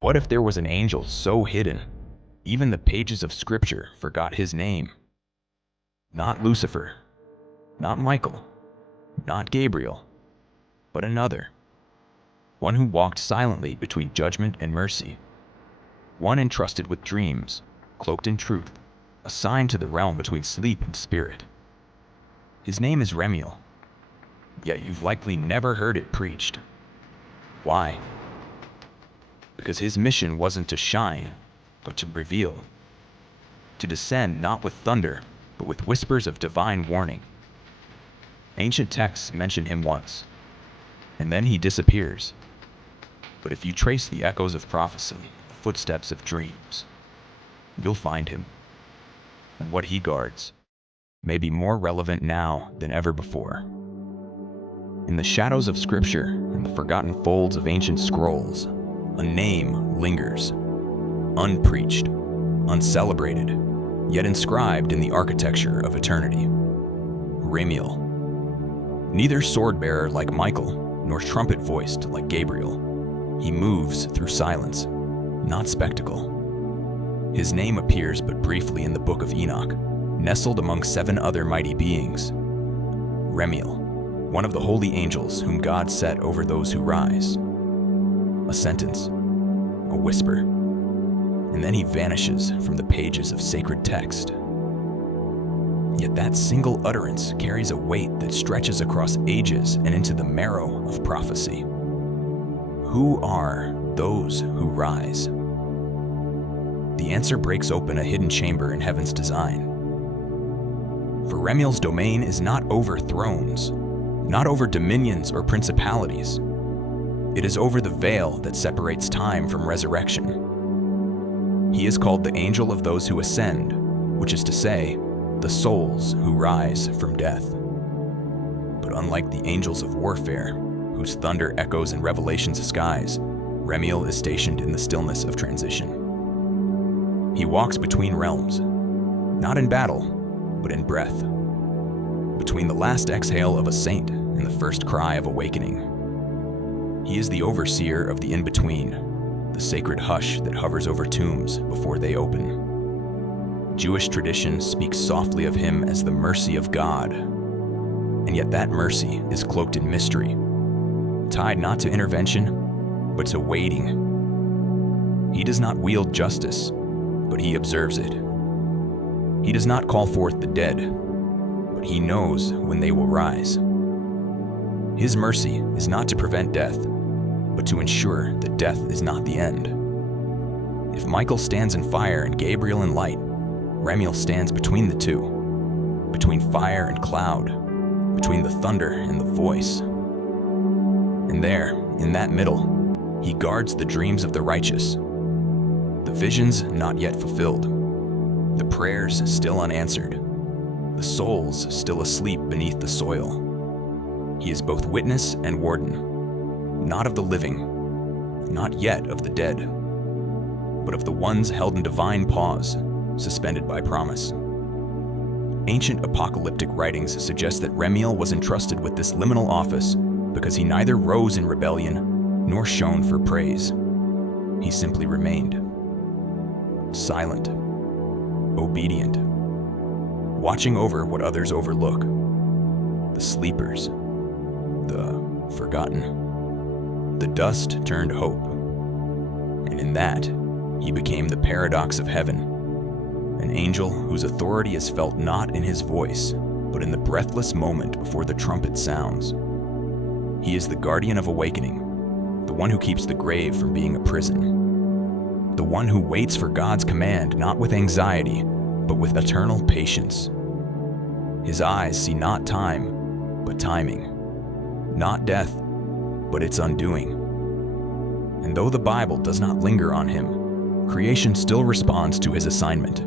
What if there was an angel so hidden, even the pages of Scripture forgot his name? Not Lucifer, not Michael, not Gabriel, but another. One who walked silently between judgment and mercy. One entrusted with dreams, cloaked in truth, assigned to the realm between sleep and spirit. His name is REMIEL, yet you've likely never heard it preached. Why? Because his mission wasn't to shine, but to reveal. To descend not with thunder, but with whispers of divine warning. Ancient texts mention him once, and then he disappears. But if you trace the echoes of prophecy, the footsteps of dreams, you'll find him. And what he guards may be more relevant now than ever before. In the shadows of Scripture and the forgotten folds of ancient scrolls, a name lingers, unpreached, uncelebrated, yet inscribed in the architecture of eternity. REMIEL. Neither sword-bearer like Michael, nor trumpet-voiced like Gabriel, he moves through silence, not spectacle. His name appears but briefly in the book of Enoch, nestled among 7 other mighty beings. REMIEL, one of the holy angels whom God set over those who rise. A sentence, a whisper, and then he vanishes from the pages of sacred text. Yet that single utterance carries a weight that stretches across ages and into the marrow of prophecy. Who are those who rise? The answer breaks open a hidden chamber in heaven's design. For REMIEL's domain is not over thrones, not over dominions or principalities. It is over the veil that separates time from resurrection. He is called the angel of those who ascend, which is to say, the souls who rise from death. But unlike the angels of warfare, whose thunder echoes in Revelation's skies, REMIEL is stationed in the stillness of transition. He walks between realms, not in battle, but in breath. Between the last exhale of a saint and the first cry of awakening. He is the overseer of the in-between, the sacred hush that hovers over tombs before they open. Jewish tradition speaks softly of him as the mercy of God, and yet that mercy is cloaked in mystery, tied not to intervention, but to waiting. He does not wield justice, but he observes it. He does not call forth the dead, but he knows when they will rise. His mercy is not to prevent death, but to ensure that death is not the end. If Michael stands in fire and Gabriel in light, REMIEL stands between the two, between fire and cloud, between the thunder and the voice. And there, in that middle, he guards the dreams of the righteous, the visions not yet fulfilled, the prayers still unanswered, the souls still asleep beneath the soil. He is both witness and warden, not of the living, not yet of the dead, but of the ones held in divine pause, suspended by promise. Ancient apocalyptic writings suggest that REMIEL was entrusted with this liminal office because he neither rose in rebellion nor shone for praise. He simply remained. Silent, obedient, watching over what others overlook. The sleepers, the forgotten. The dust turned hope. And in that, he became the paradox of heaven. An angel whose authority is felt not in his voice, but in the breathless moment before the trumpet sounds. He is the guardian of awakening, the one who keeps the grave from being a prison, the one who waits for God's command not with anxiety, but with eternal patience. His eyes see not time, but timing, not death, but its undoing. And though the Bible does not linger on him, creation still responds to his assignment.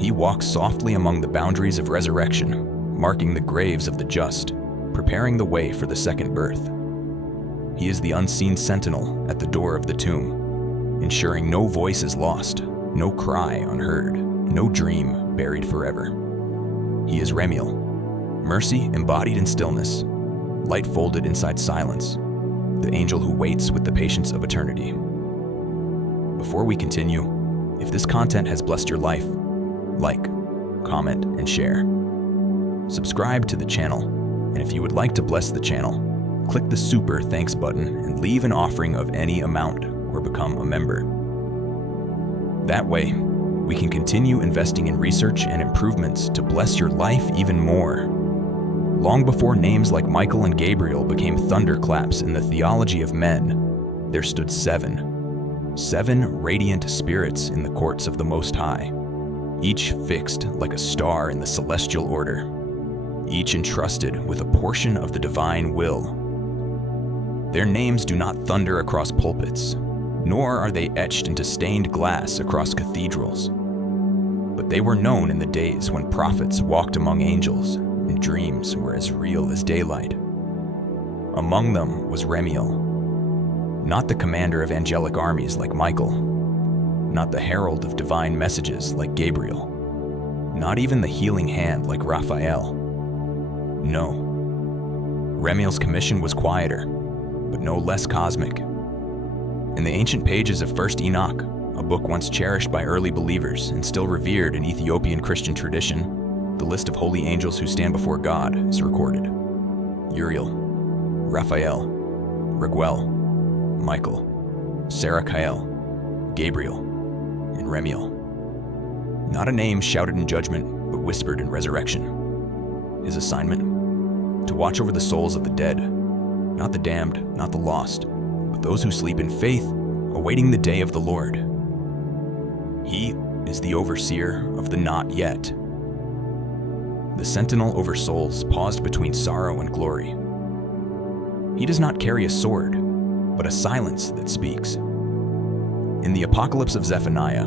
He walks softly among the boundaries of resurrection, marking the graves of the just, preparing the way for the second birth. He is the unseen sentinel at the door of the tomb, ensuring no voice is lost, no cry unheard, no dream buried forever. He is REMIEL, mercy embodied in stillness, light folded inside silence, the angel who waits with the patience of eternity. Before we continue, if this content has blessed your life, like, comment, and share. Subscribe to the channel, and if you would like to bless the channel, click the super thanks button and leave an offering of any amount or become a member. That way, we can continue investing in research and improvements to bless your life even more. Long before names like Michael and Gabriel became thunderclaps in the theology of men, there stood seven radiant spirits in the courts of the Most High, each fixed like a star in the celestial order, each entrusted with a portion of the divine will. Their names do not thunder across pulpits, nor are they etched into stained glass across cathedrals. But they were known in the days when prophets walked among angels and dreams were as real as daylight. Among them was REMIEL, not the commander of angelic armies like Michael, not the herald of divine messages like Gabriel, not even the healing hand like Raphael. No. REMIEL's commission was quieter, but no less cosmic. In the ancient pages of 1st Enoch, a book once cherished by early believers and still revered in Ethiopian Christian tradition, the list of holy angels who stand before God is recorded. Uriel, Raphael, Raguel, Michael, Sarakiel, Gabriel, and REMIEL. Not a name shouted in judgment, but whispered in resurrection. His assignment? To watch over the souls of the dead, not the damned, not the lost, but those who sleep in faith, awaiting the day of the Lord. He is the overseer of the not yet, the sentinel over souls paused between sorrow and glory. He does not carry a sword, but a silence that speaks. In the Apocalypse of Zephaniah,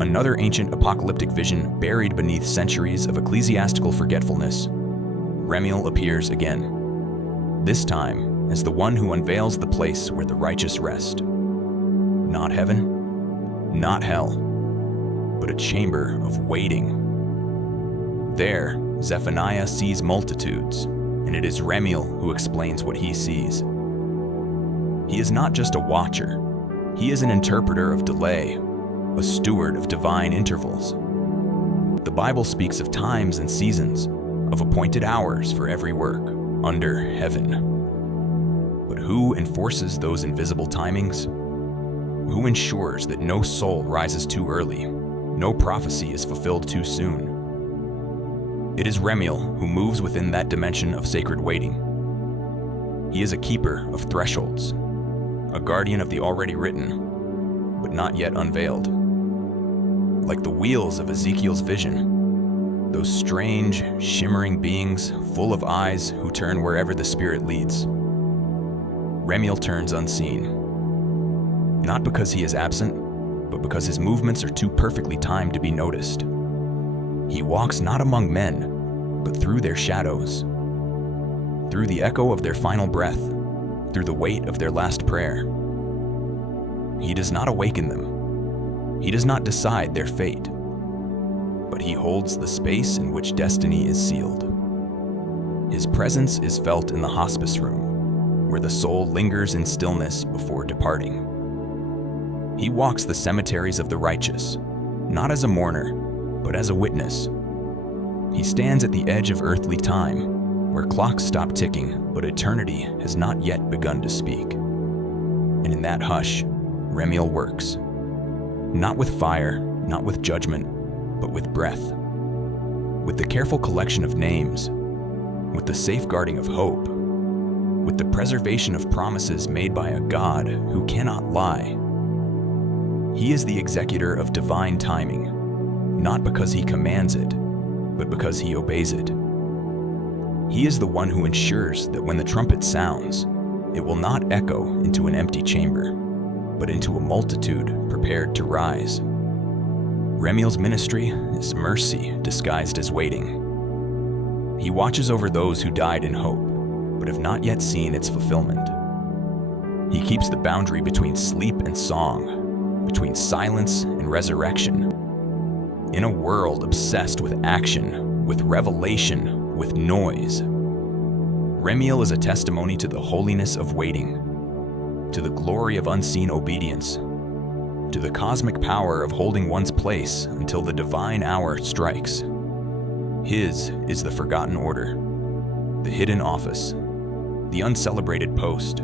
another ancient apocalyptic vision buried beneath centuries of ecclesiastical forgetfulness, REMIEL appears again, this time as the one who unveils the place where the righteous rest. Not heaven, not hell, but a chamber of waiting. There, Zephaniah sees multitudes, and it is REMIEL who explains what he sees. He is not just a watcher, he is an interpreter of delay, a steward of divine intervals. The Bible speaks of times and seasons, of appointed hours for every work under heaven. But who enforces those invisible timings? Who ensures that no soul rises too early, no prophecy is fulfilled too soon? It is REMIEL who moves within that dimension of sacred waiting. He is a keeper of thresholds, a guardian of the already written, but not yet unveiled. Like the wheels of Ezekiel's vision, those strange, shimmering beings full of eyes who turn wherever the Spirit leads. REMIEL turns unseen, not because he is absent, but because his movements are too perfectly timed to be noticed. He walks not among men, but through their shadows, through the echo of their final breath, through the weight of their last prayer. He does not awaken them. He does not decide their fate, but he holds the space in which destiny is sealed. His presence is felt in the hospice room, where the soul lingers in stillness before departing. He walks the cemeteries of the righteous, not as a mourner, but as a witness. He stands at the edge of earthly time, where clocks stop ticking, but eternity has not yet begun to speak. And in that hush, REMIEL works. Not with fire, not with judgment, but with breath. With the careful collection of names, with the safeguarding of hope, with the preservation of promises made by a God who cannot lie. He is the executor of divine timing, not because he commands it, but because he obeys it. He is the one who ensures that when the trumpet sounds, it will not echo into an empty chamber, but into a multitude prepared to rise. REMIEL's ministry is mercy disguised as waiting. He watches over those who died in hope, but have not yet seen its fulfillment. He keeps the boundary between sleep and song, between silence and resurrection. In a world obsessed with action, with revelation, with noise, REMIEL is a testimony to the holiness of waiting, to the glory of unseen obedience, to the cosmic power of holding one's place until the divine hour strikes. His is the forgotten order, the hidden office, the uncelebrated post.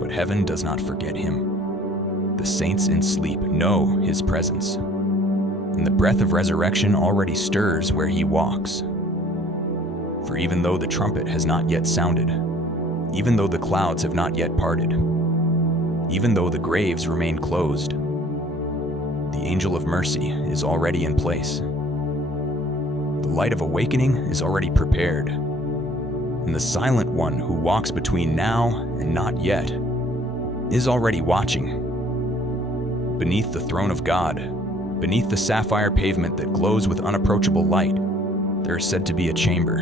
But heaven does not forget him. The saints in sleep know his presence, and the breath of resurrection already stirs where he walks. For even though the trumpet has not yet sounded, even though the clouds have not yet parted, even though the graves remain closed, the angel of mercy is already in place. The light of awakening is already prepared, and the silent one who walks between now and not yet is already watching. Beneath the throne of God, beneath the sapphire pavement that glows with unapproachable light, there is said to be a chamber,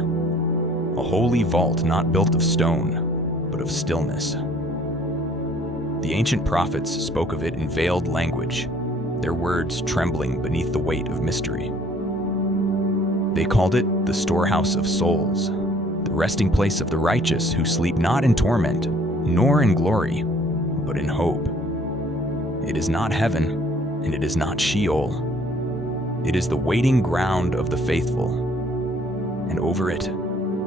a holy vault not built of stone, but of stillness. The ancient prophets spoke of it in veiled language, their words trembling beneath the weight of mystery. They called it the storehouse of souls, the resting place of the righteous who sleep not in torment, nor in glory, but in hope. It is not heaven, and it is not Sheol. It is the waiting ground of the faithful, and over it,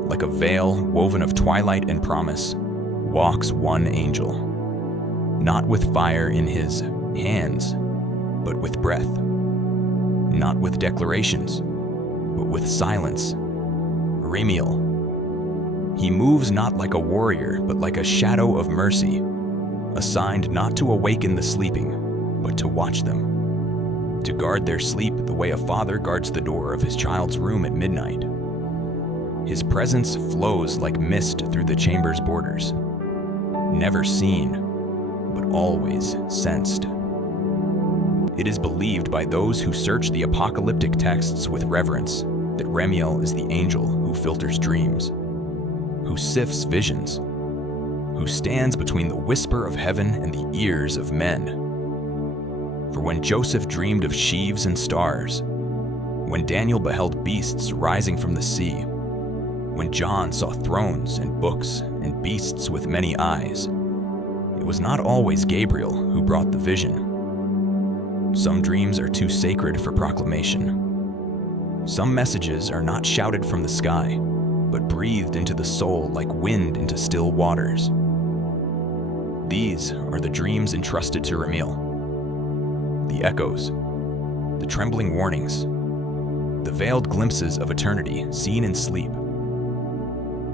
like a veil woven of twilight and promise, walks one angel, not with fire in his hands, but with breath, not with declarations, but with silence. REMIEL. He moves not like a warrior, but like a shadow of mercy, assigned not to awaken the sleeping, but to watch them, to guard their sleep the way a father guards the door of his child's room at midnight. His presence flows like mist through the chamber's borders, never seen, but always sensed. It is believed by those who search the apocalyptic texts with reverence that REMIEL is the angel who filters dreams, who sifts visions, who stands between the whisper of heaven and the ears of men. For when Joseph dreamed of sheaves and stars, when Daniel beheld beasts rising from the sea, when John saw thrones and books and beasts with many eyes, it was not always Gabriel who brought the vision. Some dreams are too sacred for proclamation. Some messages are not shouted from the sky, but breathed into the soul like wind into still waters. These are the dreams entrusted to REMIEL. The echoes, the trembling warnings, the veiled glimpses of eternity seen in sleep.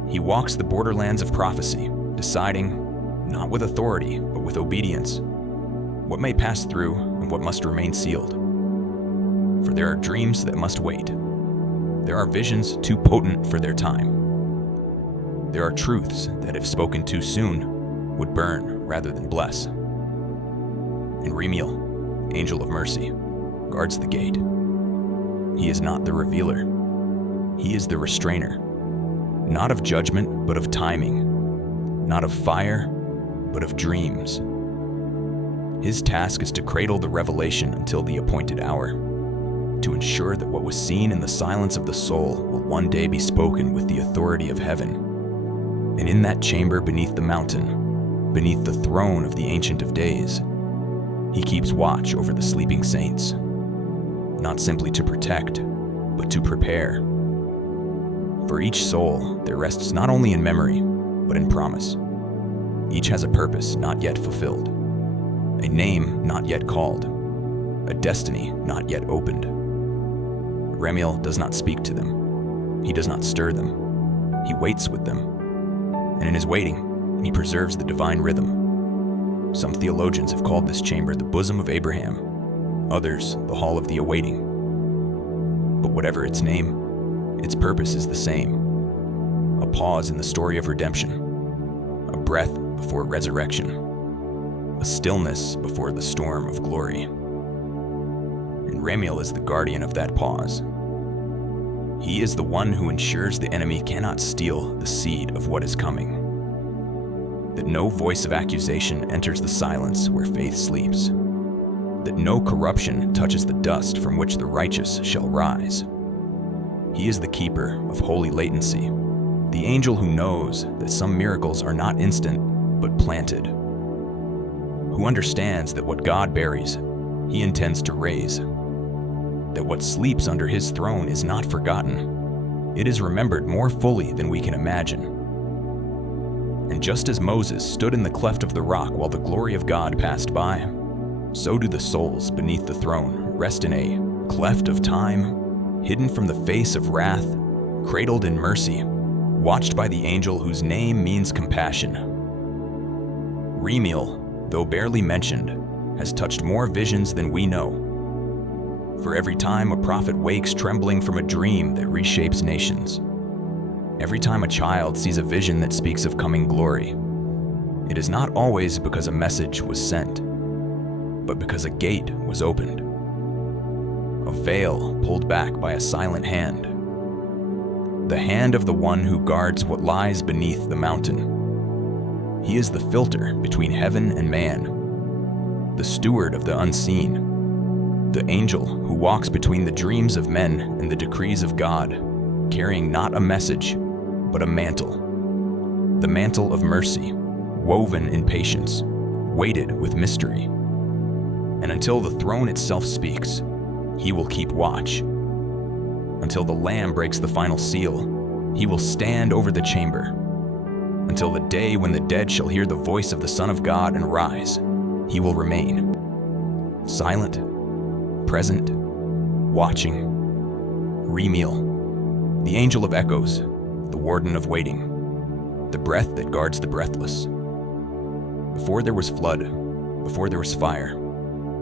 He walks the borderlands of prophecy, deciding, not with authority, but with obedience, what may pass through and what must remain sealed. For there are dreams that must wait. There are visions too potent for their time. There are truths that, if spoken too soon, would burn rather than bless. And REMIEL, angel of mercy, guards the gate. He is not the revealer. He is the restrainer, not of judgment, but of timing, not of fire, but of dreams. His task is to cradle the revelation until the appointed hour, to ensure that what was seen in the silence of the soul will one day be spoken with the authority of heaven. And in that chamber beneath the mountain, beneath the throne of the Ancient of Days, he keeps watch over the sleeping saints, not simply to protect, but to prepare. For each soul, there rests not only in memory, but in promise. Each has a purpose not yet fulfilled, a name not yet called, a destiny not yet opened. REMIEL does not speak to them. He does not stir them. He waits with them. And in his waiting, he preserves the divine rhythm. Some theologians have called this chamber the bosom of Abraham, others the hall of the awaiting. But whatever its name, its purpose is the same. A pause in the story of redemption, a breath before resurrection, a stillness before the storm of glory. And REMIEL is the guardian of that pause. He is the one who ensures the enemy cannot steal the seed of what is coming, that no voice of accusation enters the silence where faith sleeps, that no corruption touches the dust from which the righteous shall rise. He is the keeper of holy latency, the angel who knows that some miracles are not instant, but planted, who understands that what God buries he intends to raise. That what sleeps under his throne is not forgotten. It is remembered more fully than we can imagine. And just as Moses stood in the cleft of the rock while the glory of God passed by, so do the souls beneath the throne rest in a cleft of time, hidden from the face of wrath, cradled in mercy, watched by the angel whose name means compassion. REMIEL, though barely mentioned, has touched more visions than we know. For every time a prophet wakes trembling from a dream that reshapes nations, every time a child sees a vision that speaks of coming glory, it is not always because a message was sent, but because a gate was opened, a veil pulled back by a silent hand, the hand of the one who guards what lies beneath the mountain. He is the filter between heaven and man, the steward of the unseen, the angel who walks between the dreams of men and the decrees of God, carrying not a message, but a mantle, the mantle of mercy, woven in patience, weighted with mystery. And until the throne itself speaks, he will keep watch. Until the Lamb breaks the final seal, he will stand over the chamber. Until the day when the dead shall hear the voice of the Son of God and rise, he will remain. Silent, present, watching. REMIEL, the angel of echoes, the warden of waiting, the breath that guards the breathless. Before there was flood, before there was fire,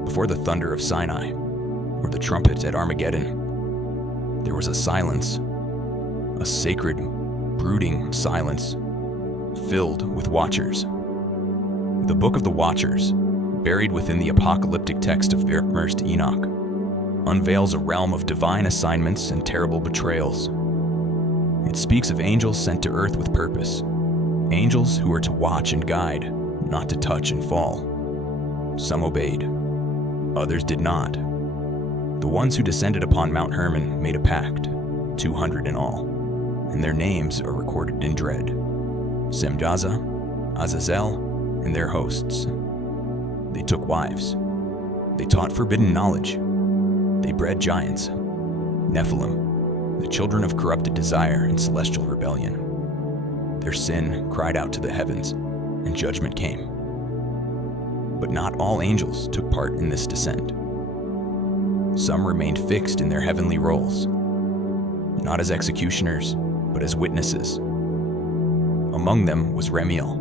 before the thunder of Sinai, or the trumpet at Armageddon, there was a silence, a sacred, brooding silence, filled with watchers. The Book of the Watchers, buried within the apocalyptic text of immersed Enoch, unveils a realm of divine assignments and terrible betrayals. It speaks of angels sent to earth with purpose, angels who are to watch and guide, not to touch and fall. Some obeyed, others did not. The ones who descended upon Mount Hermon made a pact, 200 in all, and their names are recorded in dread: Semjaza, Azazel, and their hosts. They took wives. They taught forbidden knowledge. They bred giants, Nephilim, the children of corrupted desire and celestial rebellion. Their sin cried out to the heavens, and judgment came. But not all angels took part in this descent. Some remained fixed in their heavenly roles, not as executioners, but as witnesses. Among them was REMIEL.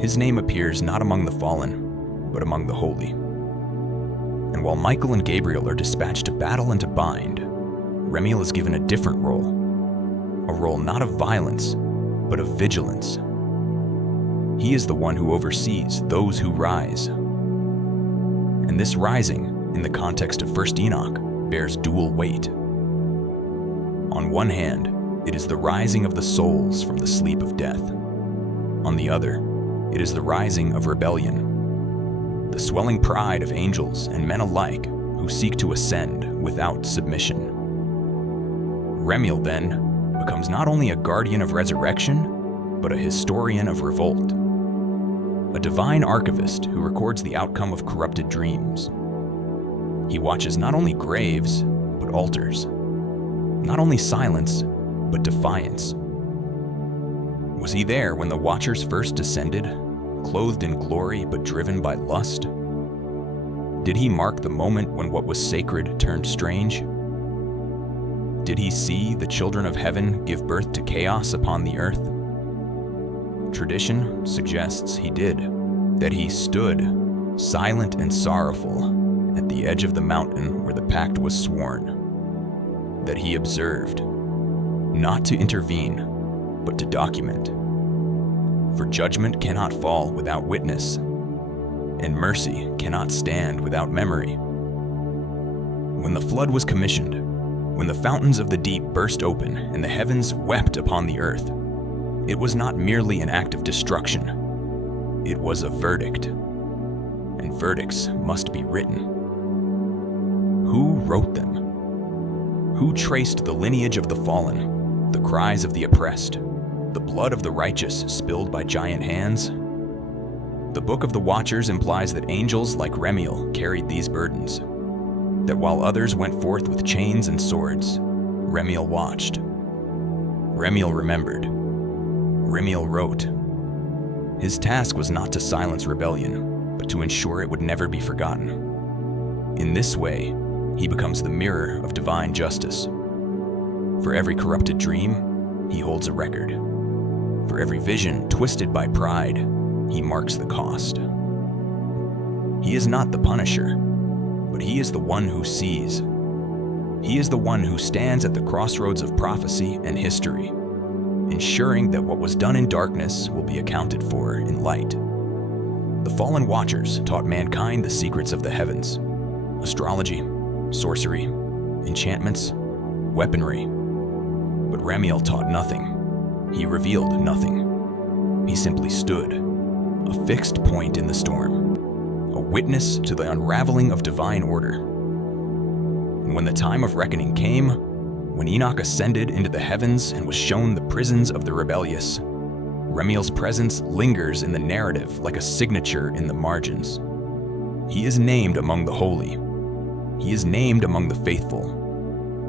His name appears not among the fallen, but among the holy. And while Michael and Gabriel are dispatched to battle and to bind, REMIEL is given a different role, a role not of violence, but of vigilance. He is the one who oversees those who rise. And this rising, in the context of 1 Enoch, bears dual weight. On one hand, it is the rising of the souls from the sleep of death. On the other, it is the rising of rebellion, the swelling pride of angels and men alike who seek to ascend without submission. REMIEL, then, becomes not only a guardian of resurrection, but a historian of revolt, a divine archivist who records the outcome of corrupted dreams. He watches not only graves, but altars, not only silence, but defiance. Was he there when the Watchers first descended, clothed in glory but driven by lust? Did he mark the moment when what was sacred turned strange? Did he see the children of heaven give birth to chaos upon the earth? Tradition suggests he did, that he stood, silent and sorrowful, at the edge of the mountain where the pact was sworn, that he observed, not to intervene, but to document. For judgment cannot fall without witness, and mercy cannot stand without memory. When the flood was commissioned, when the fountains of the deep burst open and the heavens wept upon the earth, it was not merely an act of destruction, it was a verdict, and verdicts must be written. Who wrote them? Who traced the lineage of the fallen, the cries of the oppressed, the blood of the righteous spilled by giant hands? The Book of the Watchers implies that angels like REMIEL carried these burdens, that while others went forth with chains and swords, REMIEL watched. REMIEL remembered. REMIEL wrote. His task was not to silence rebellion, but to ensure it would never be forgotten. In this way, he becomes the mirror of divine justice. For every corrupted dream, he holds a record. For every vision twisted by pride, he marks the cost. He is not the punisher, but he is the one who sees. He is the one who stands at the crossroads of prophecy and history, ensuring that what was done in darkness will be accounted for in light. The fallen Watchers taught mankind the secrets of the heavens: astrology, sorcery, enchantments, weaponry. But REMIEL taught nothing. He revealed nothing. He simply stood, a fixed point in the storm, a witness to the unraveling of divine order. And when the time of reckoning came, when Enoch ascended into the heavens and was shown the prisons of the rebellious, REMIEL's presence lingers in the narrative like a signature in the margins. He is named among the holy. He is named among the faithful.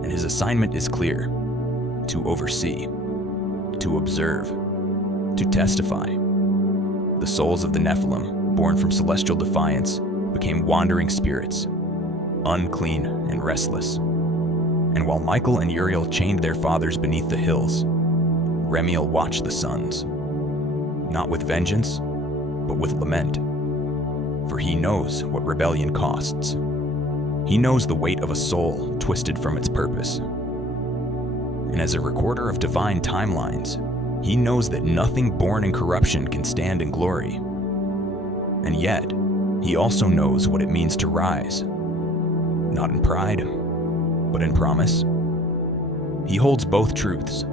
And his assignment is clear: to oversee, to observe, to testify. The souls of the Nephilim, born from celestial defiance, became wandering spirits, unclean and restless. And while Michael and Uriel chained their fathers beneath the hills, REMIEL watched the sons, not with vengeance, but with lament. For he knows what rebellion costs. He knows the weight of a soul twisted from its purpose. And as a recorder of divine timelines, he knows that nothing born in corruption can stand in glory. And yet, he also knows what it means to rise, not in pride, but in promise. He holds both truths: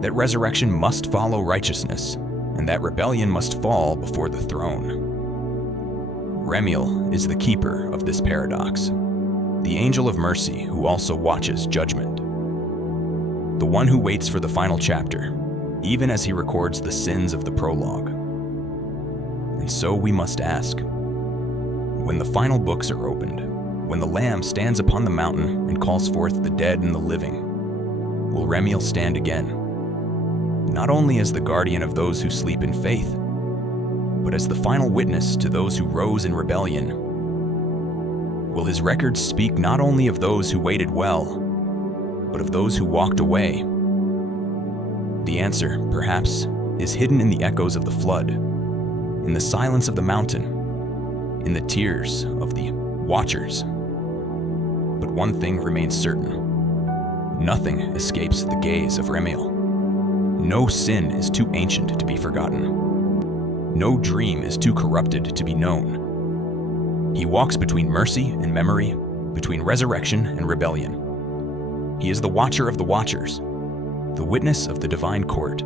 that resurrection must follow righteousness, and that rebellion must fall before the throne. REMIEL is the keeper of this paradox, the angel of mercy who also watches judgment, the one who waits for the final chapter, even as he records the sins of the prologue. And so we must ask, when the final books are opened, when the Lamb stands upon the mountain and calls forth the dead and the living, will REMIEL stand again? Not only as the guardian of those who sleep in faith, but as the final witness to those who rose in rebellion. Will his records speak not only of those who waited well, but of those who walked away? The answer, perhaps, is hidden in the echoes of the flood, in the silence of the mountain, in the tears of the Watchers. But one thing remains certain: nothing escapes the gaze of REMIEL. No sin is too ancient to be forgotten. No dream is too corrupted to be known. He walks between mercy and memory, between resurrection and rebellion. He is the Watcher of the Watchers, the witness of the divine court,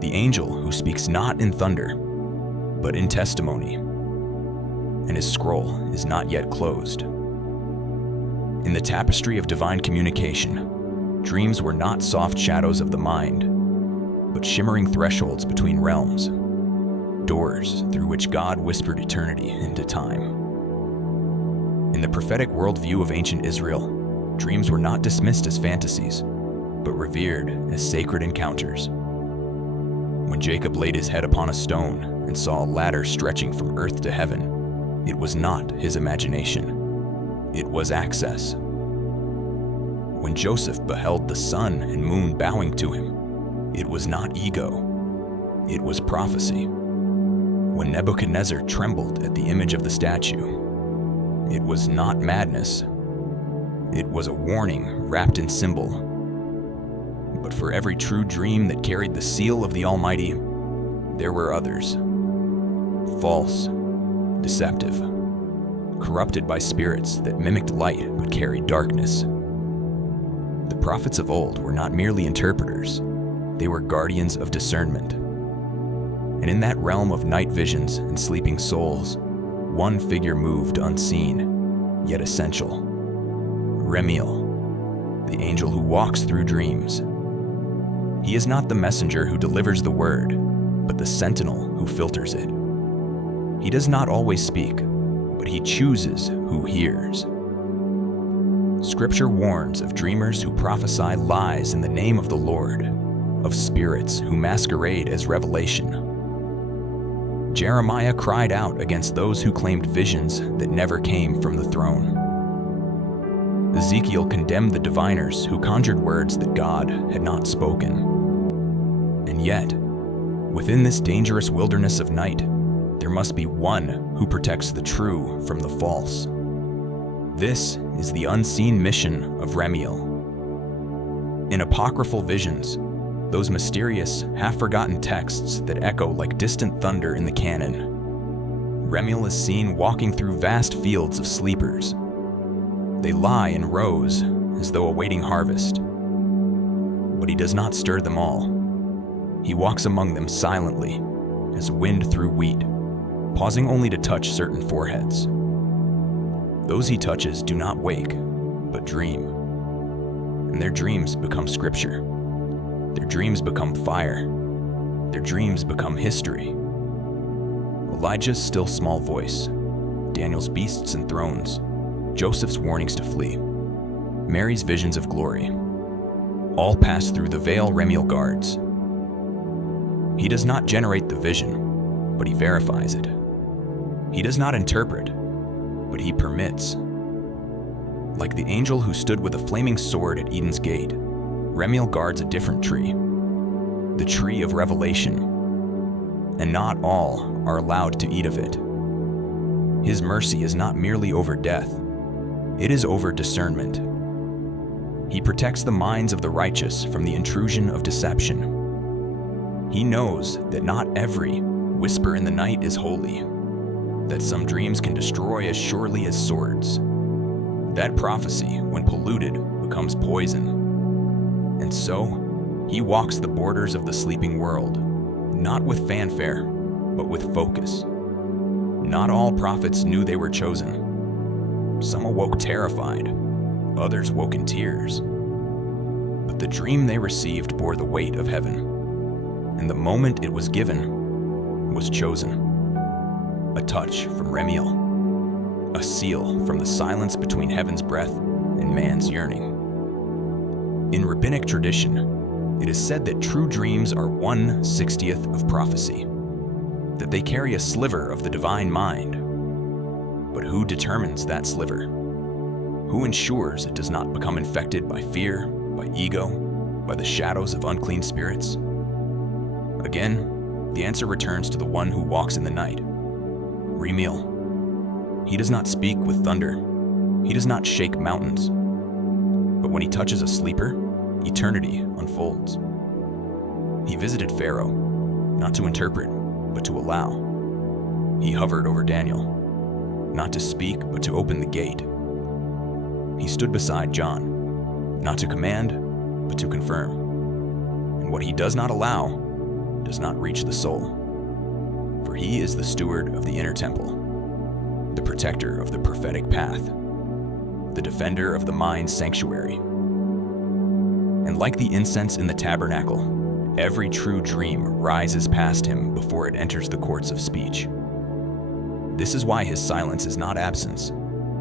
the angel who speaks not in thunder, but in testimony. And his scroll is not yet closed. In the tapestry of divine communication, dreams were not soft shadows of the mind, but shimmering thresholds between realms, doors through which God whispered eternity into time. In the prophetic worldview of ancient Israel, dreams were not dismissed as fantasies, but revered as sacred encounters. When Jacob laid his head upon a stone and saw a ladder stretching from earth to heaven, it was not his imagination. It was access. When Joseph beheld the sun and moon bowing to him, it was not ego. It was prophecy. When Nebuchadnezzar trembled at the image of the statue, it was not madness. It was a warning wrapped in symbol. But for every true dream that carried the seal of the Almighty, there were others. False, deceptive, corrupted by spirits that mimicked light but carried darkness. The prophets of old were not merely interpreters, they were guardians of discernment. And in that realm of night visions and sleeping souls, one figure moved unseen, yet essential. REMIEL, the angel who walks through dreams. He is not the messenger who delivers the word, but the sentinel who filters it. He does not always speak, but he chooses who hears. Scripture warns of dreamers who prophesy lies in the name of the Lord, of spirits who masquerade as revelation. Jeremiah cried out against those who claimed visions that never came from the throne. Ezekiel condemned the diviners who conjured words that God had not spoken. And yet, within this dangerous wilderness of night, there must be one who protects the true from the false. This is the unseen mission of REMIEL. In apocryphal visions, those mysterious, half-forgotten texts that echo like distant thunder in the canon, REMIEL is seen walking through vast fields of sleepers. They lie in rows as though awaiting harvest. But he does not stir them all. He walks among them silently, as wind through wheat, pausing only to touch certain foreheads. Those he touches do not wake, but dream. And their dreams become scripture. Their dreams become fire. Their dreams become history. Elijah's still small voice, Daniel's beasts and thrones, Joseph's warnings to flee, Mary's visions of glory, all pass through the veil REMIEL guards. He does not generate the vision, but he verifies it. He does not interpret, but he permits. Like the angel who stood with a flaming sword at Eden's gate, REMIEL guards a different tree, the tree of revelation, and not all are allowed to eat of it. His mercy is not merely over death, it is over discernment. He protects the minds of the righteous from the intrusion of deception. He knows that not every whisper in the night is holy, that some dreams can destroy as surely as swords. That prophecy, when polluted, becomes poison. And so, he walks the borders of the sleeping world, not with fanfare, but with focus. Not all prophets knew they were chosen. Some awoke terrified, others woke in tears. But the dream they received bore the weight of heaven, and the moment it was given was chosen. A touch from REMIEL, a seal from the silence between heaven's breath and man's yearning. In rabbinic tradition, it is said that true dreams are 1/60th of prophecy, that they carry a sliver of the divine mind. But who determines that sliver? Who ensures it does not become infected by fear, by ego, by the shadows of unclean spirits? Again, the answer returns to the one who walks in the night. REMIEL. He does not speak with thunder. He does not shake mountains. But when he touches a sleeper, eternity unfolds. He visited Pharaoh, not to interpret, but to allow. He hovered over Daniel, not to speak, but to open the gate. He stood beside John, not to command, but to confirm. And what he does not allow does not reach the soul. For he is the steward of the inner temple, the protector of the prophetic path, the defender of the mind's sanctuary. And like the incense in the tabernacle, every true dream rises past him before it enters the courts of speech. This is why his silence is not absence,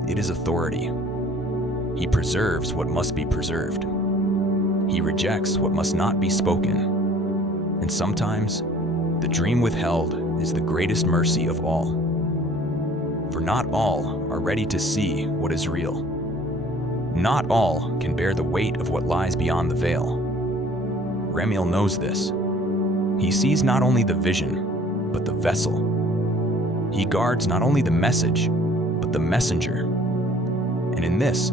it is authority. He preserves what must be preserved. He rejects what must not be spoken. And sometimes, the dream withheld is the greatest mercy of all. For not all are ready to see what is real. Not all can bear the weight of what lies beyond the veil. REMIEL knows this. He sees not only the vision, but the vessel. He guards not only the message, but the messenger. And in this,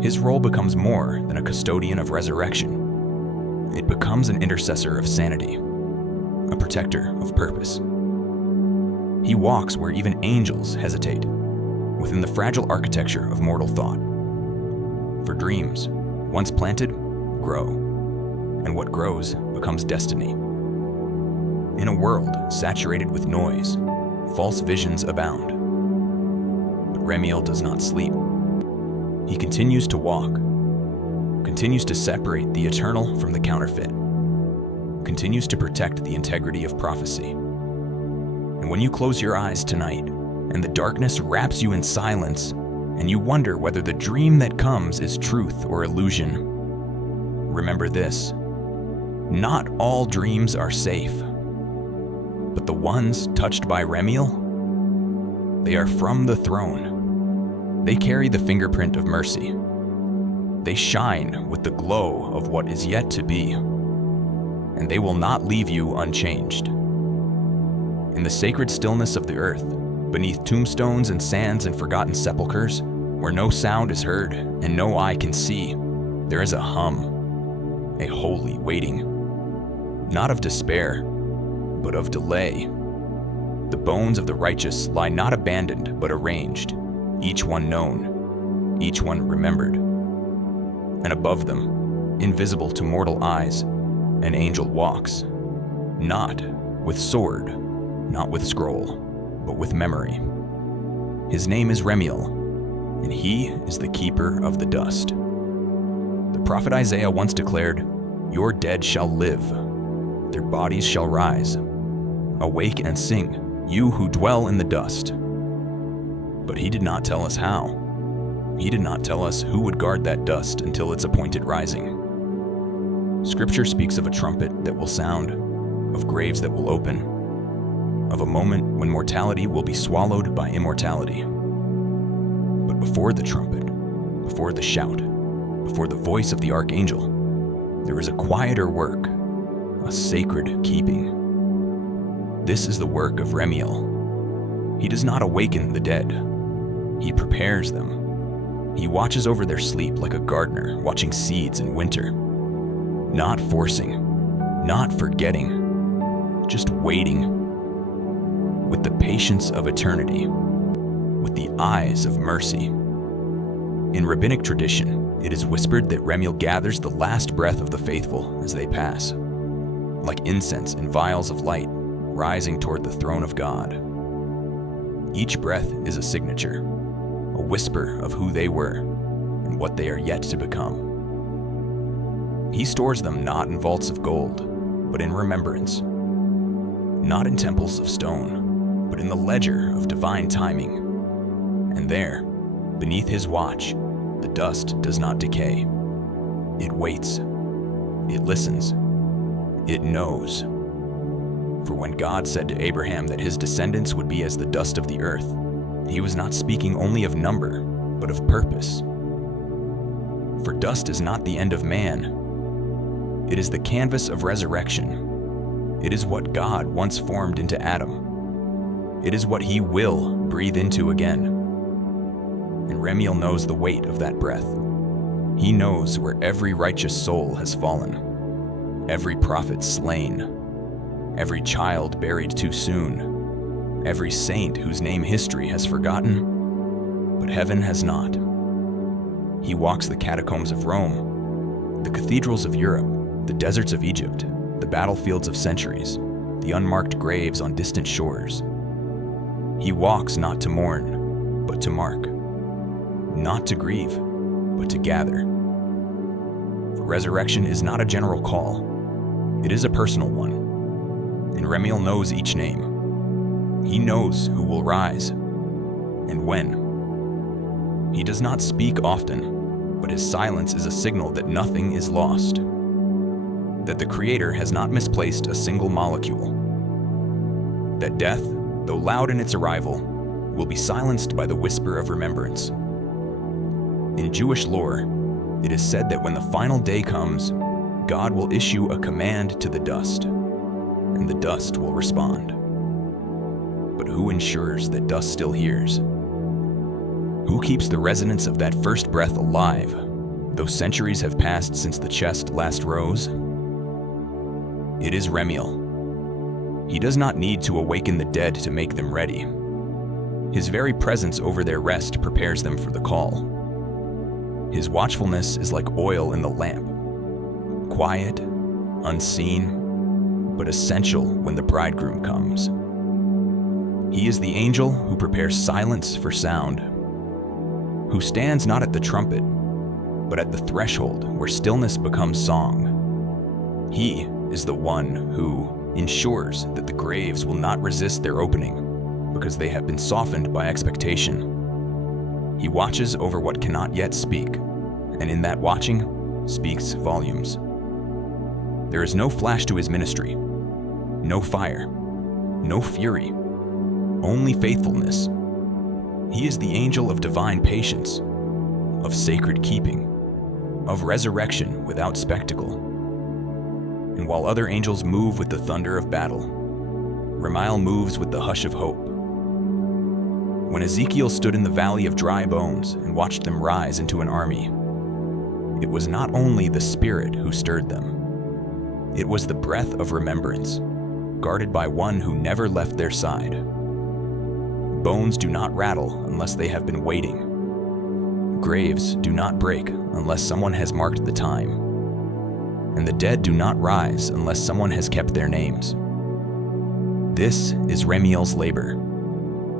his role becomes more than a custodian of resurrection. It becomes an intercessor of sanity, a protector of purpose. He walks where even angels hesitate, within the fragile architecture of mortal thought. For dreams, once planted, grow, and what grows becomes destiny. In a world saturated with noise, false visions abound. But REMIEL does not sleep. He continues to walk, continues to separate the eternal from the counterfeit, continues to protect the integrity of prophecy. And when you close your eyes tonight, and the darkness wraps you in silence, and you wonder whether the dream that comes is truth or illusion, remember this: not all dreams are safe, but the ones touched by REMIEL, they are from the throne. They carry the fingerprint of mercy. They shine with the glow of what is yet to be, and they will not leave you unchanged. In the sacred stillness of the earth, beneath tombstones and sands and forgotten sepulchres, where no sound is heard and no eye can see, there is a hum, a holy waiting, not of despair, but of delay. The bones of the righteous lie not abandoned, but arranged, each one known, each one remembered. And above them, invisible to mortal eyes, an angel walks, not with sword, not with scroll, but with memory. His name is REMIEL, and he is the keeper of the dust. The prophet Isaiah once declared, "Your dead shall live, their bodies shall rise. Awake and sing, you who dwell in the dust." But he did not tell us how. He did not tell us who would guard that dust until its appointed rising. Scripture speaks of a trumpet that will sound, of graves that will open, of a moment when mortality will be swallowed by immortality. But before the trumpet, before the shout, before the voice of the archangel, there is a quieter work, a sacred keeping. This is the work of REMIEL. He does not awaken the dead. He prepares them. He watches over their sleep like a gardener watching seeds in winter. Not forcing, not forgetting, just waiting. With the patience of eternity, with the eyes of mercy. In rabbinic tradition, it is whispered that REMIEL gathers the last breath of the faithful as they pass, like incense in vials of light, rising toward the throne of God. Each breath is a signature, a whisper of who they were and what they are yet to become. He stores them not in vaults of gold, but in remembrance, not in temples of stone, but in the ledger of divine timing. And there, beneath his watch, the dust does not decay. It waits, it listens, it knows. For when God said to Abraham that his descendants would be as the dust of the earth, he was not speaking only of number, but of purpose. For dust is not the end of man. It is the canvas of resurrection. It is what God once formed into Adam. It is what he will breathe into again. And REMIEL knows the weight of that breath. He knows where every righteous soul has fallen, every prophet slain, every child buried too soon, every saint whose name history has forgotten, but heaven has not. He walks the catacombs of Rome, the cathedrals of Europe, the deserts of Egypt, the battlefields of centuries, the unmarked graves on distant shores. He walks not to mourn, but to mark, not to grieve, but to gather. For resurrection is not a general call, it is a personal one. And REMIEL knows each name. He knows who will rise, and when. He does not speak often, but his silence is a signal that nothing is lost, that the Creator has not misplaced a single molecule, that death, though loud in its arrival, will be silenced by the whisper of remembrance. In Jewish lore, it is said that when the final day comes, God will issue a command to the dust, and the dust will respond. But who ensures that dust still hears? Who keeps the resonance of that first breath alive, though centuries have passed since the chest last rose? It is REMIEL. He does not need to awaken the dead to make them ready. His very presence over their rest prepares them for the call. His watchfulness is like oil in the lamp, quiet, unseen, but essential when the bridegroom comes. He is the angel who prepares silence for sound, who stands not at the trumpet, but at the threshold where stillness becomes song. He is the one who, ensures that the graves will not resist their opening because they have been softened by expectation. He watches over what cannot yet speak, and in that watching speaks volumes. There is no flash to his ministry, no fire, no fury, only faithfulness. He is the angel of divine patience, of sacred keeping, of resurrection without spectacle. And while other angels move with the thunder of battle, REMIEL moves with the hush of hope. When Ezekiel stood in the valley of dry bones and watched them rise into an army, it was not only the Spirit who stirred them, it was the breath of remembrance, guarded by one who never left their side. Bones do not rattle unless they have been waiting. Graves do not break unless someone has marked the time. And the dead do not rise unless someone has kept their names. This is REMIEL's labor,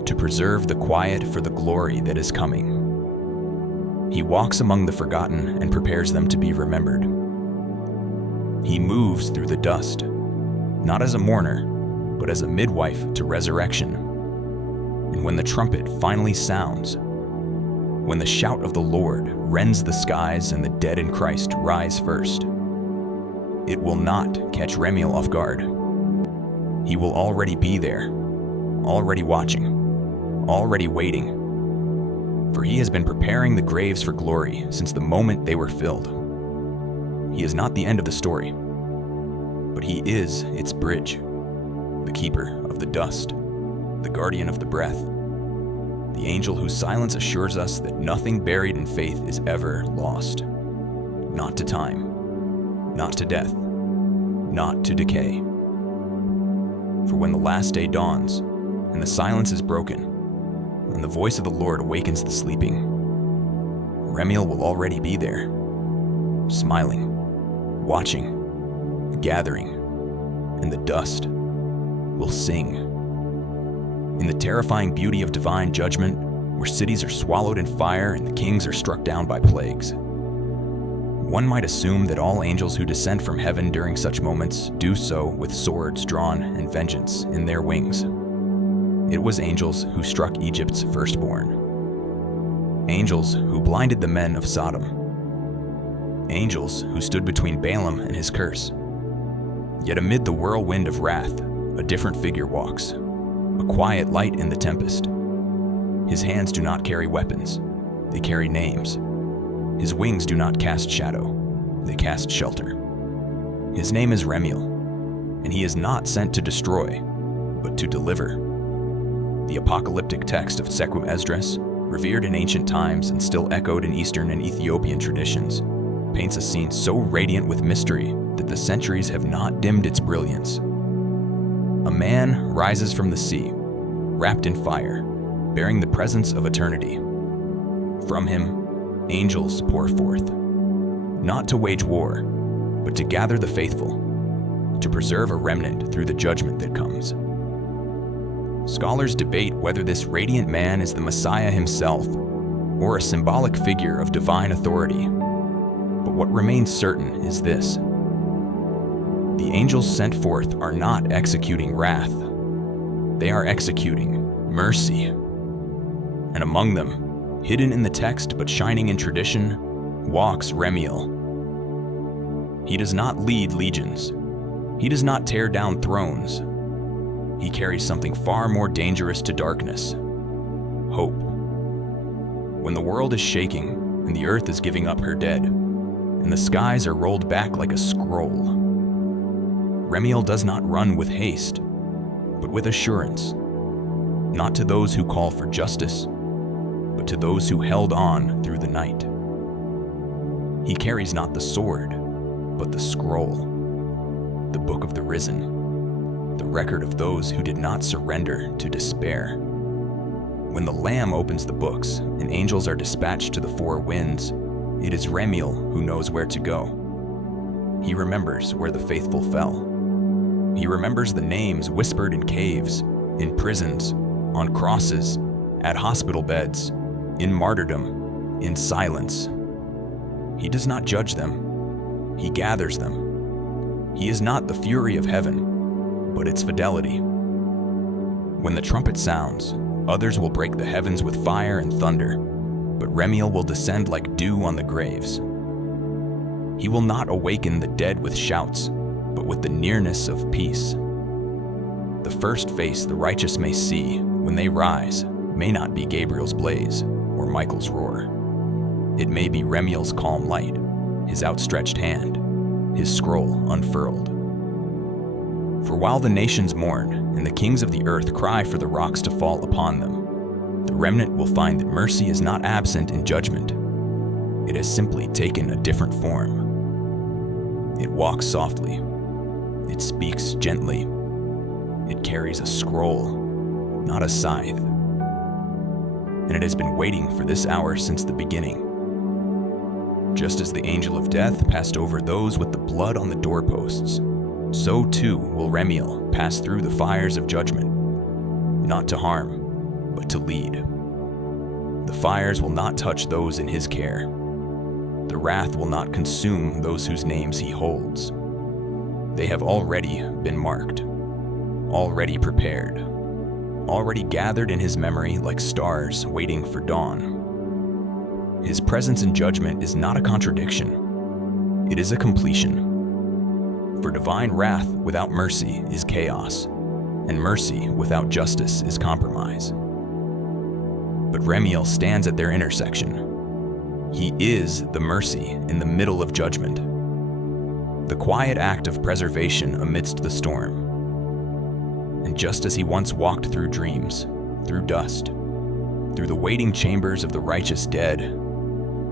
to preserve the quiet for the glory that is coming. He walks among the forgotten and prepares them to be remembered. He moves through the dust, not as a mourner, but as a midwife to resurrection. And when the trumpet finally sounds, when the shout of the Lord rends the skies and the dead in Christ rise first, it will not catch REMIEL off guard. He will already be there, already watching, already waiting. For he has been preparing the graves for glory since the moment they were filled. He is not the end of the story, but he is its bridge, the keeper of the dust, the guardian of the breath, the angel whose silence assures us that nothing buried in faith is ever lost. Not to time, not to death, not to decay. For when the last day dawns, and the silence is broken, and the voice of the Lord awakens the sleeping, REMIEL will already be there, smiling, watching, gathering, and the dust will sing. In the terrifying beauty of divine judgment, where cities are swallowed in fire and the kings are struck down by plagues, one might assume that all angels who descend from heaven during such moments do so with swords drawn and vengeance in their wings. It was angels who struck Egypt's firstborn. Angels who blinded the men of Sodom. Angels who stood between Balaam and his curse. Yet amid the whirlwind of wrath, a different figure walks, a quiet light in the tempest. His hands do not carry weapons, they carry names. His wings do not cast shadow, they cast shelter. His name is REMIEL, and he is not sent to destroy, but to deliver. The apocalyptic text of Sequim Esdras, revered in ancient times and still echoed in Eastern and Ethiopian traditions, paints a scene so radiant with mystery that the centuries have not dimmed its brilliance. A man rises from the sea, wrapped in fire, bearing the presence of eternity. From him, angels pour forth, not to wage war, but to gather the faithful, to preserve a remnant through the judgment that comes. Scholars debate whether this radiant man is the Messiah himself, or a symbolic figure of divine authority. But what remains certain is this: the angels sent forth are not executing wrath, they are executing mercy. And among them, hidden in the text but shining in tradition, walks REMIEL. He does not lead legions. He does not tear down thrones. He carries something far more dangerous to darkness: hope. When the world is shaking and the earth is giving up her dead, and the skies are rolled back like a scroll, REMIEL does not run with haste, but with assurance, not to those who call for justice, but to those who held on through the night. He carries not the sword, but the scroll, the book of the risen, the record of those who did not surrender to despair. When the Lamb opens the books and angels are dispatched to the four winds, it is REMIEL who knows where to go. He remembers where the faithful fell. He remembers the names whispered in caves, in prisons, on crosses, at hospital beds, in martyrdom, in silence. He does not judge them. He gathers them. He is not the fury of heaven, but its fidelity. When the trumpet sounds, others will break the heavens with fire and thunder, but Remiel will descend like dew on the graves. He will not awaken the dead with shouts, but with the nearness of peace. The first face the righteous may see when they rise may not be Gabriel's blaze or Michael's roar. It may be Remiel's calm light, his outstretched hand, his scroll unfurled. For while the nations mourn and the kings of the earth cry for the rocks to fall upon them, the remnant will find that mercy is not absent in judgment. It has simply taken a different form. It walks softly. It speaks gently. It carries a scroll, not a scythe. And it has been waiting for this hour since the beginning. Just as the angel of death passed over those with the blood on the doorposts, so too will Remiel pass through the fires of judgment, not to harm, but to lead. The fires will not touch those in his care. The wrath will not consume those whose names he holds. They have already been marked, already prepared, already gathered in his memory like stars waiting for dawn. His presence in judgment is not a contradiction. It is a completion. For divine wrath without mercy is chaos, and mercy without justice is compromise. But Remiel stands at their intersection. He is the mercy in the middle of judgment, the quiet act of preservation amidst the storm. And just as he once walked through dreams, through dust, through the waiting chambers of the righteous dead,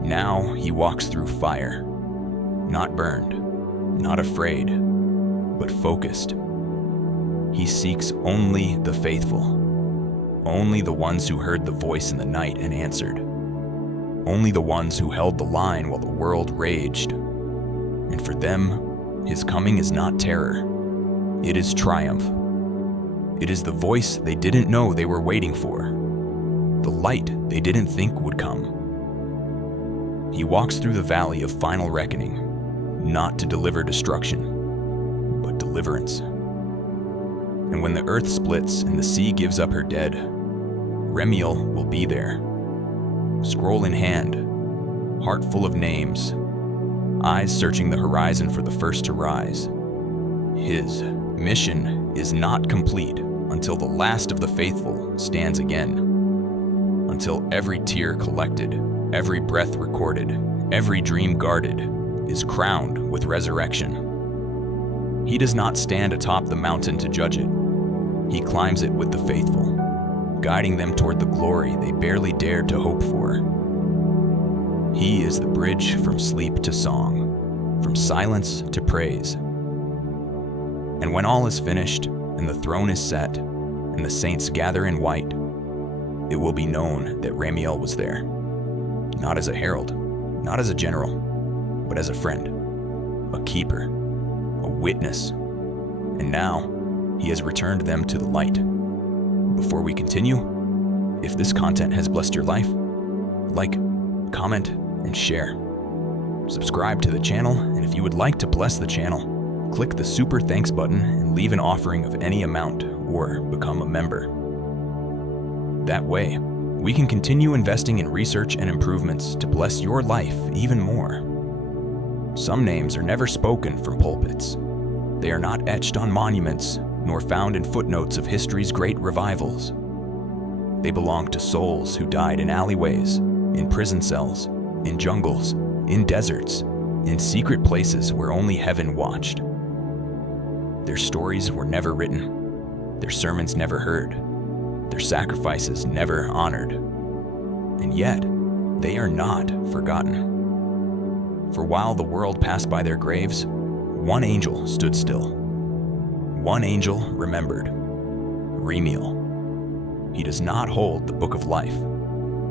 now he walks through fire, not burned, not afraid, but focused. He seeks only the faithful, only the ones who heard the voice in the night and answered, only the ones who held the line while the world raged. And for them, his coming is not terror, it is triumph. It is the voice they didn't know they were waiting for, the light they didn't think would come. He walks through the valley of final reckoning, not to deliver destruction, but deliverance. And when the earth splits and the sea gives up her dead, Remiel will be there, scroll in hand, heart full of names, eyes searching the horizon for the first to rise. His mission is not complete until the last of the faithful stands again, until every tear collected, every breath recorded, every dream guarded is crowned with resurrection. He does not stand atop the mountain to judge it. He climbs it with the faithful, guiding them toward the glory they barely dared to hope for. He is the bridge from sleep to song, from silence to praise. And when all is finished, and the throne is set, and the saints gather in white, it will be known that Remiel was there, not as a herald, not as a general, but as a friend, a keeper, a witness. And now, he has returned them to the light. Before we continue, if this content has blessed your life, like, comment, and share. Subscribe to the channel, and if you would like to bless the channel, click the super thanks button and leave an offering of any amount or become a member. That way, we can continue investing in research and improvements to bless your life even more. Some names are never spoken from pulpits. They are not etched on monuments, nor found in footnotes of history's great revivals. They belong to souls who died in alleyways, in prison cells, in jungles, in deserts, in secret places where only heaven watched. Their stories were never written, their sermons never heard, their sacrifices never honored. And yet, they are not forgotten. For while the world passed by their graves, one angel stood still. One angel remembered, Remiel. He does not hold the book of life.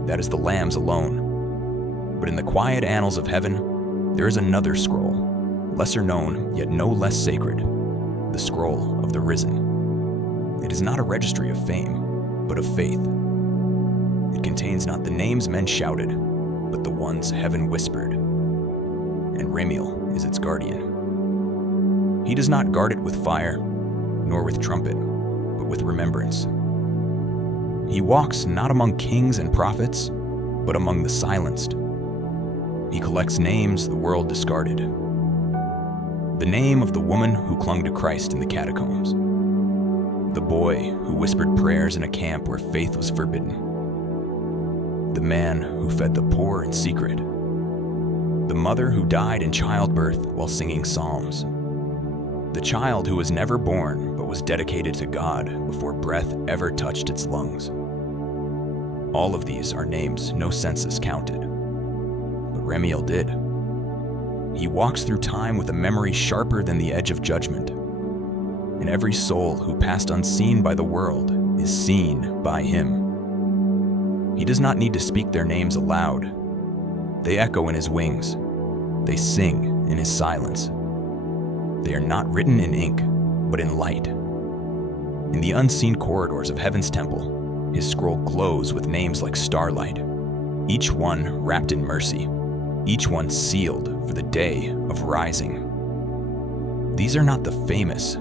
That is the Lamb's alone. But in the quiet annals of heaven, there is another scroll, lesser known yet no less sacred, the scroll of the risen. It is not a registry of fame, but of faith. It contains not the names men shouted, but the ones heaven whispered. And Remiel is its guardian. He does not guard it with fire, nor with trumpet, but with remembrance. He walks not among kings and prophets, but among the silenced. He collects names the world discarded. The name of the woman who clung to Christ in the catacombs. The boy who whispered prayers in a camp where faith was forbidden. The man who fed the poor in secret. The mother who died in childbirth while singing psalms. The child who was never born but was dedicated to God before breath ever touched its lungs. All of these are names no census counted, but REMIEL did. He walks through time with a memory sharper than the edge of judgment, and every soul who passed unseen by the world is seen by him. He does not need to speak their names aloud. They echo in his wings. They sing in his silence. They are not written in ink, but in light. In the unseen corridors of heaven's temple, his scroll glows with names like starlight, each one wrapped in mercy, each one sealed for the day of rising. These are not the famous,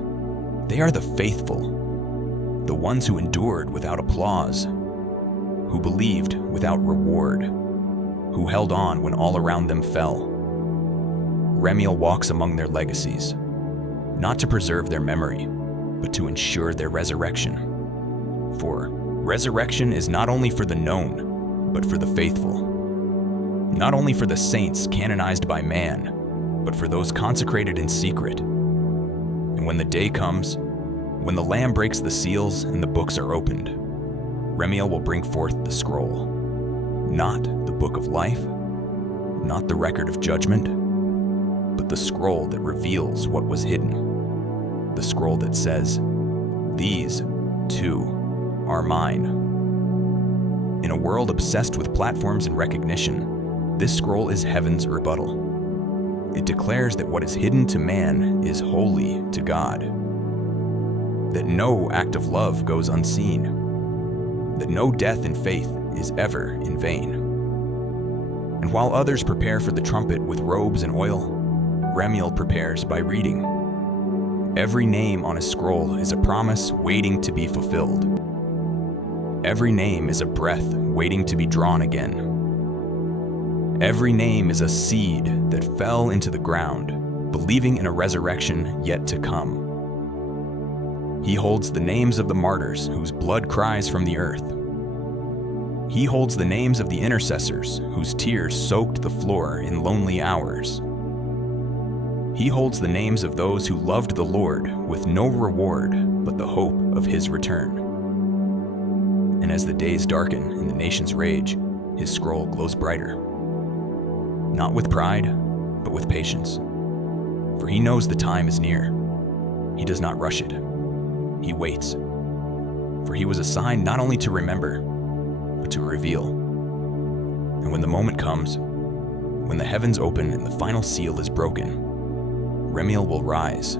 they are the faithful, the ones who endured without applause, who believed without reward, who held on when all around them fell. REMIEL walks among their legacies, not to preserve their memory, but to ensure their resurrection. For resurrection is not only for the known, but for the faithful. Not only for the saints canonized by man, but for those consecrated in secret. And when the day comes, when the Lamb breaks the seals and the books are opened, REMIEL will bring forth the scroll. Not the book of life, not the record of judgment, but the scroll that reveals what was hidden. The scroll that says, "These, too, are mine." In a world obsessed with platforms and recognition, this scroll is heaven's rebuttal. It declares that what is hidden to man is holy to God. That no act of love goes unseen. That no death in faith is ever in vain. And while others prepare for the trumpet with robes and oil, REMIEL prepares by reading. Every name on a scroll is a promise waiting to be fulfilled. Every name is a breath waiting to be drawn again. Every name is a seed that fell into the ground, believing in a resurrection yet to come. He holds the names of the martyrs whose blood cries from the earth. He holds the names of the intercessors whose tears soaked the floor in lonely hours. He holds the names of those who loved the Lord with no reward but the hope of his return. And as the days darken and the nations rage, his scroll glows brighter. Not with pride, but with patience. For he knows the time is near. He does not rush it. He waits. For he was assigned not only to remember, but to reveal. And when the moment comes, when the heavens open and the final seal is broken, REMIEL will rise,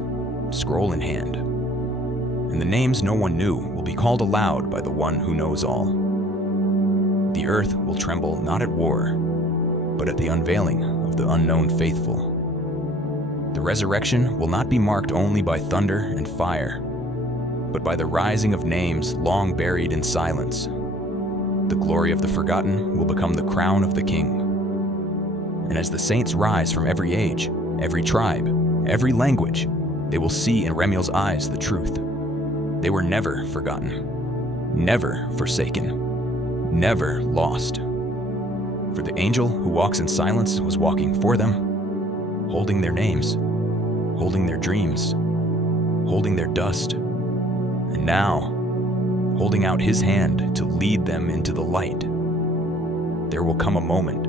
scroll in hand. And the names no one knew will be called aloud by the one who knows all. The earth will tremble not at war, but at the unveiling of the unknown faithful. The resurrection will not be marked only by thunder and fire, but by the rising of names long buried in silence. The glory of the forgotten will become the crown of the King. And as the saints rise from every age, every tribe, every language, they will see in REMIEL's eyes the truth. They were never forgotten, never forsaken, never lost. For the angel who walks in silence was walking for them, holding their names, holding their dreams, holding their dust, and now holding out his hand to lead them into the light. There will come a moment,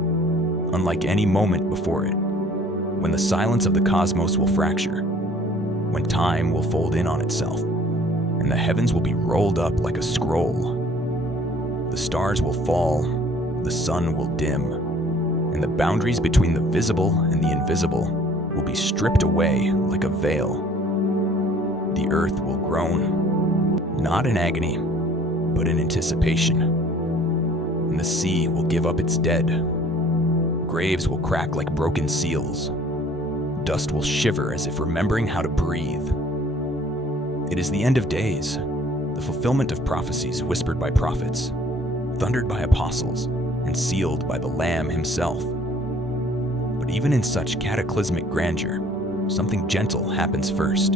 unlike any moment before it, when the silence of the cosmos will fracture, when time will fold in on itself, and the heavens will be rolled up like a scroll. The stars will fall, the sun will dim, and the boundaries between the visible and the invisible will be stripped away like a veil. The earth will groan, not in agony, but in anticipation. And the sea will give up its dead. Graves will crack like broken seals. Dust will shiver as if remembering how to breathe. It is the end of days, the fulfillment of prophecies whispered by prophets, thundered by apostles, and sealed by the Lamb himself. But even in such cataclysmic grandeur, something gentle happens first.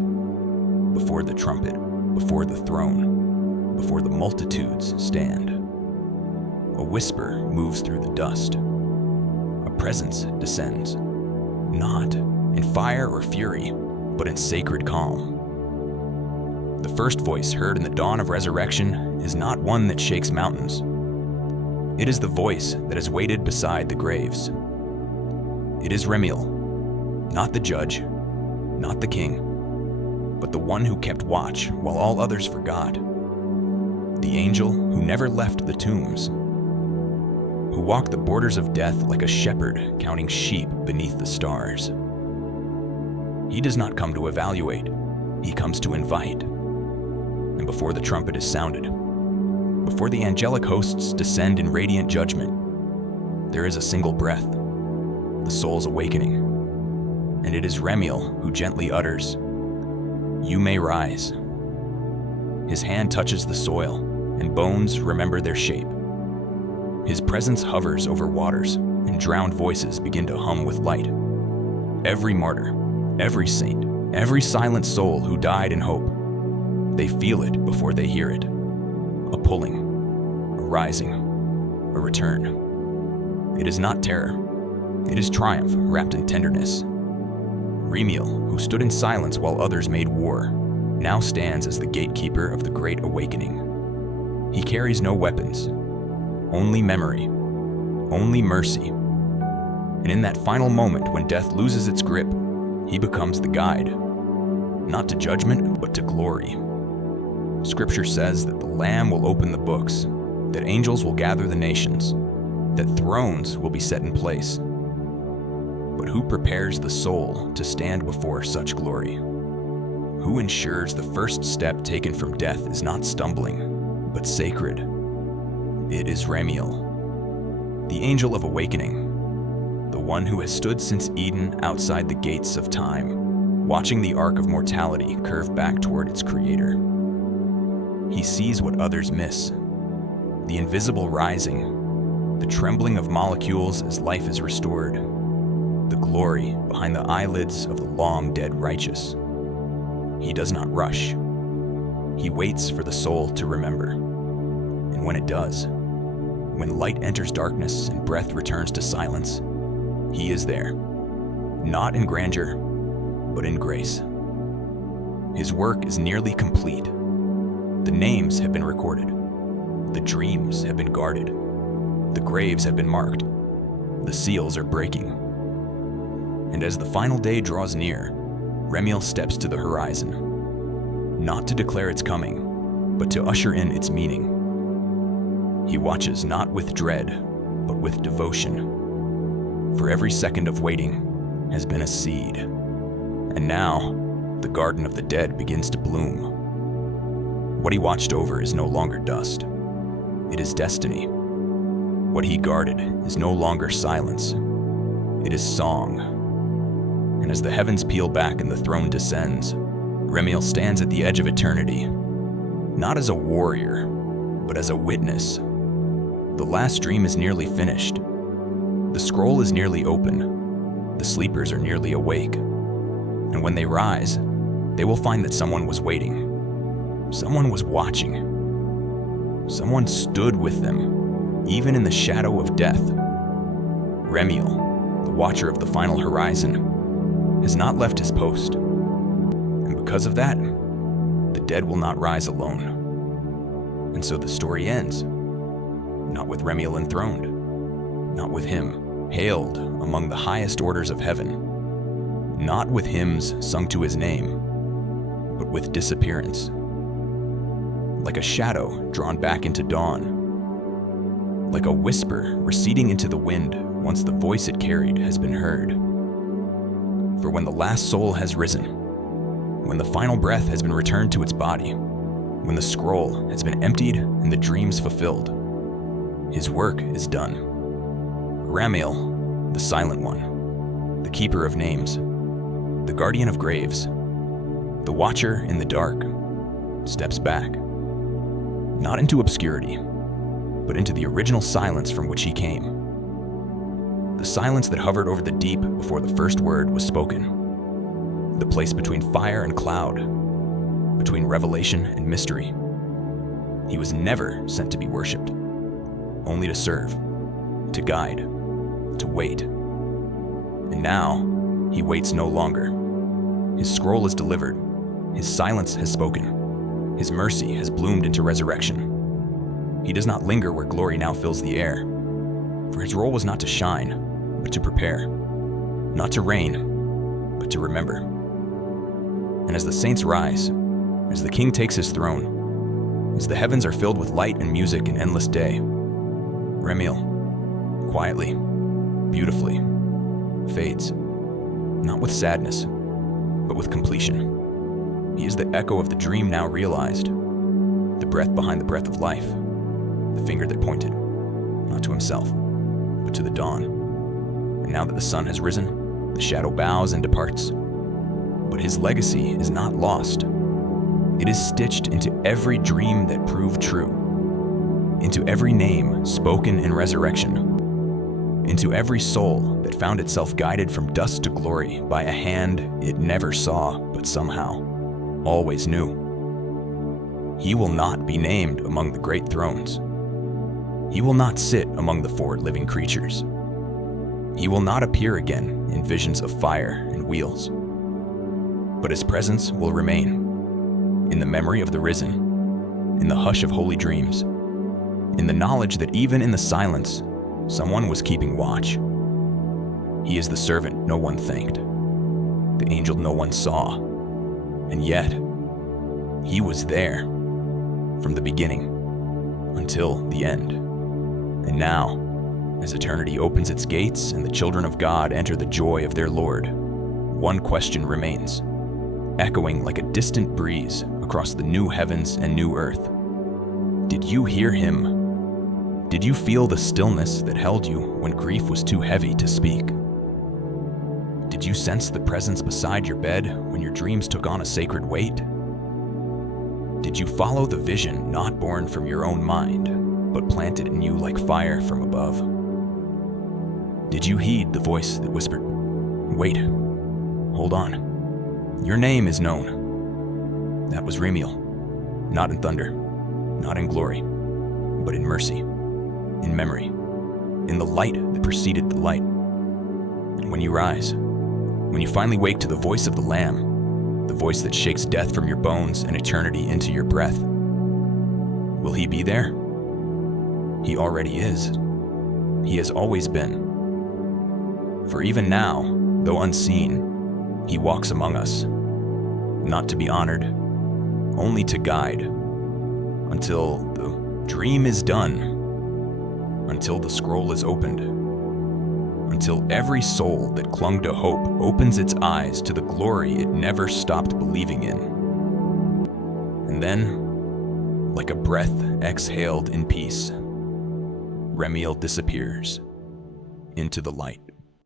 Before the trumpet, before the throne, before the multitudes stand. A whisper moves through the dust. A presence descends, not in fire or fury, but in sacred calm. The first voice heard in the dawn of resurrection is not one that shakes mountains. It is the voice that has waited beside the graves. It is REMIEL, not the judge, not the king, but the one who kept watch while all others forgot. The angel who never left the tombs, who walked the borders of death like a shepherd counting sheep beneath the stars. He does not come to evaluate, he comes to invite. And before the trumpet is sounded, before the angelic hosts descend in radiant judgment, there is a single breath, the soul's awakening. And it is REMIEL who gently utters, "You may rise." His hand touches the soil, and bones remember their shape. His presence hovers over waters, and drowned voices begin to hum with light. Every martyr, every saint, every silent soul who died in hope, they feel it before they hear it. A pulling, a rising, a return. It is not terror. It is triumph wrapped in tenderness. REMIEL, who stood in silence while others made war, now stands as the gatekeeper of the great awakening. He carries no weapons, only memory, only mercy. And in that final moment when death loses its grip, he becomes the guide, not to judgment, but to glory. Scripture says that the Lamb will open the books, that angels will gather the nations, that thrones will be set in place. But who prepares the soul to stand before such glory? Who ensures the first step taken from death is not stumbling, but sacred? It is REMIEL, the angel of awakening, the one who has stood since Eden outside the gates of time, watching the arc of mortality curve back toward its creator. He sees what others miss, the invisible rising, the trembling of molecules as life is restored, the glory behind the eyelids of the long-dead righteous. He does not rush. He waits for the soul to remember. And when it does, when light enters darkness and breath returns to silence, he is there, not in grandeur, but in grace. His work is nearly complete. The names have been recorded. The dreams have been guarded. The graves have been marked. The seals are breaking. And as the final day draws near, REMIEL steps to the horizon, not to declare its coming, but to usher in its meaning. He watches not with dread, but with devotion. For every second of waiting has been a seed. And now, the garden of the dead begins to bloom. What he watched over is no longer dust. It is destiny. What he guarded is no longer silence. It is song. And as the heavens peel back and the throne descends, REMIEL stands at the edge of eternity, not as a warrior, but as a witness. The last dream is nearly finished. The scroll is nearly open. The sleepers are nearly awake. And when they rise, they will find that someone was waiting. Someone was watching. Someone stood with them, even in the shadow of death. REMIEL, the watcher of the final horizon, has not left his post. And because of that, the dead will not rise alone. And so the story ends, not with REMIEL enthroned, not with him hailed among the highest orders of heaven, not with hymns sung to his name, but with disappearance. Like a shadow drawn back into dawn, like a whisper receding into the wind once the voice it carried has been heard. For when the last soul has risen, when the final breath has been returned to its body, when the scroll has been emptied and the dreams fulfilled, his work is done. REMIEL, the silent one, the keeper of names, the guardian of graves, the watcher in the dark, steps back. Not into obscurity, but into the original silence from which he came. The silence that hovered over the deep before the first word was spoken. The place between fire and cloud, between revelation and mystery. He was never sent to be worshipped, only to serve, to guide, to wait. And now, he waits no longer. His scroll is delivered. His silence has spoken. His mercy has bloomed into resurrection. He does not linger where glory now fills the air, for his role was not to shine, but to prepare. Not to reign, but to remember. And as the saints rise, as the King takes his throne, as the heavens are filled with light and music in endless day, REMIEL, quietly, beautifully, fades, not with sadness, but with completion. He is the echo of the dream now realized, the breath behind the breath of life, the finger that pointed, not to himself, but to the dawn. And now that the sun has risen, the shadow bows and departs. But his legacy is not lost. It is stitched into every dream that proved true, into every name spoken in resurrection, into every soul that found itself guided from dust to glory by a hand it never saw, but somehow always knew. He will not be named among the great thrones. He will not sit among the four living creatures. He will not appear again in visions of fire and wheels. But his presence will remain in the memory of the risen, in the hush of holy dreams, in the knowledge that even in the silence, someone was keeping watch. He is the servant no one thanked, the angel no one saw, and yet he was there from the beginning until the end. And now, as eternity opens its gates and the children of God enter the joy of their Lord, one question remains, echoing like a distant breeze across the new heavens and new earth. Did you hear him? Did you feel the stillness that held you when grief was too heavy to speak? Did you sense the presence beside your bed when your dreams took on a sacred weight? Did you follow the vision not born from your own mind, but planted in you like fire from above? Did you heed the voice that whispered, "Wait, hold on, your name is known"? That was REMIEL, not in thunder, not in glory, but in mercy, in memory, in the light that preceded the light. And when you rise, when you finally wake to the voice of the Lamb, the voice that shakes death from your bones and eternity into your breath, will he be there? He already is. He has always been. For even now, though unseen, he walks among us, not to be honored, only to guide, until the dream is done, until the scroll is opened, until every soul that clung to hope opens its eyes to the glory it never stopped believing in. And then, like a breath exhaled in peace, REMIEL disappears into the light.